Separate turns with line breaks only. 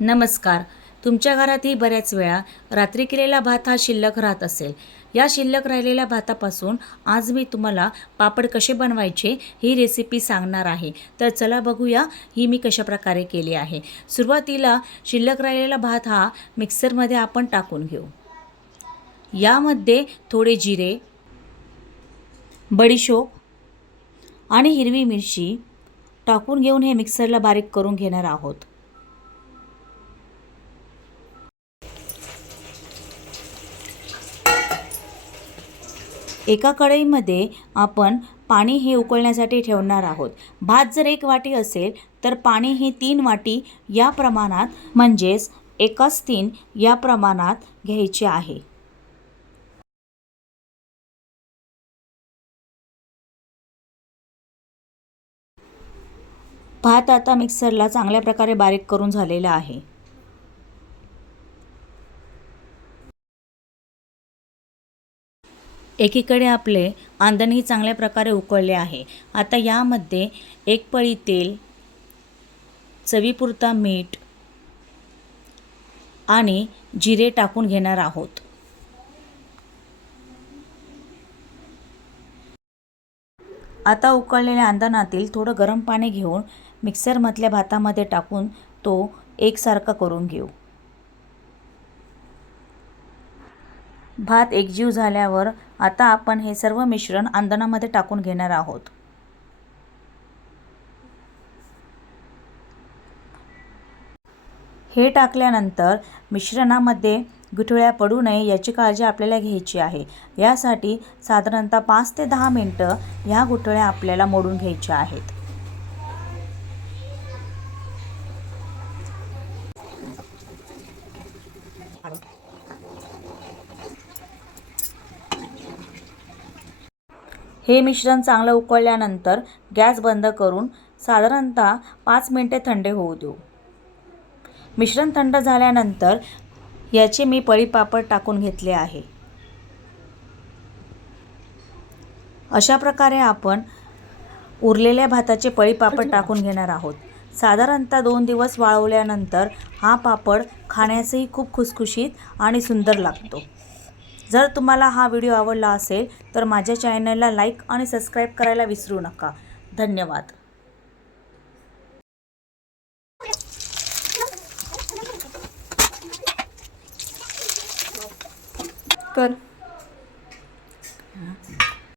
नमस्कार. तुमच्या घरातही बऱ्याच वेळा रात्री केलेला भात हा शिल्लक राहत असेल. या शिल्लक राहिलेल्या भातापासून आज मी तुम्हाला पापड कसे बनवायचे ही रेसिपी सांगणार आहे. तर चला बघूया ही मी कशाप्रकारे केली आहे. सुरुवातीला शिल्लक राहिलेला भात हा मिक्सरमध्ये आपण टाकून घेऊ. यामध्ये थोडे जिरे बडीशोप आणि हिरवी मिरची टाकून घेऊन हे मिक्सरला बारीक करून घेणार आहोत. एका कढईमध्ये आपण पाणी हे उकळण्यासाठी ठेवणार आहोत. भात जर एक वाटी असेल तर पाणी हे तीन वाटी या प्रमाणात म्हणजेच एकाच तीन या प्रमाणात घ्यायचे आहे. भात आता मिक्सरला चांगल्या प्रकारे बारीक करून झालेला आहे. एकीकडे आपले आंदणही चांगल्या प्रकारे उकळले आहे. आता यामध्ये एक पळी तेल चवीपुरता मीठ आणि जिरे टाकून घेणार आहोत. आता उकळलेल्या आंदणातील थोडं गरम पाणी घेऊन मिक्सरमधल्या भातामध्ये टाकून तो एकसारखा करून घेऊ. भात एकजीव झाल्यावर आता आपण हे सर्व मिश्रण आंदणामध्ये टाकून घेणार आहोत. हे टाकल्यानंतर मिश्रणामध्ये गुठळ्या पडू नये याची काळजी आपल्याला घ्यायची आहे. यासाठी साधारणतः पाच ते दहा मिनटं ह्या गुठळ्या आपल्याला मोडून घ्यायच्या आहेत. हे मिश्रण चांगलं उकळल्यानंतर गॅस बंद करून साधारणतः पाच मिनटे थंड होऊ देऊ. मिश्रण थंड झाल्यानंतर याचे मी पळीपापड टाकून घेतले आहे. अशा प्रकारे आपण उरलेल्या भाताचे पळीपापड टाकून घेणार आहोत. साधारणतः दोन दिवस वाळवल्यानंतर हा पापड खाण्यासही खूप खुसखुशीत आणि सुंदर लागतो. जर तुम्हाला हा व्हिडिओ आवडला असेल तर माझ्या चॅनलला लाईक आणि सबस्क्राईब करायला विसरू नका. धन्यवाद. कर.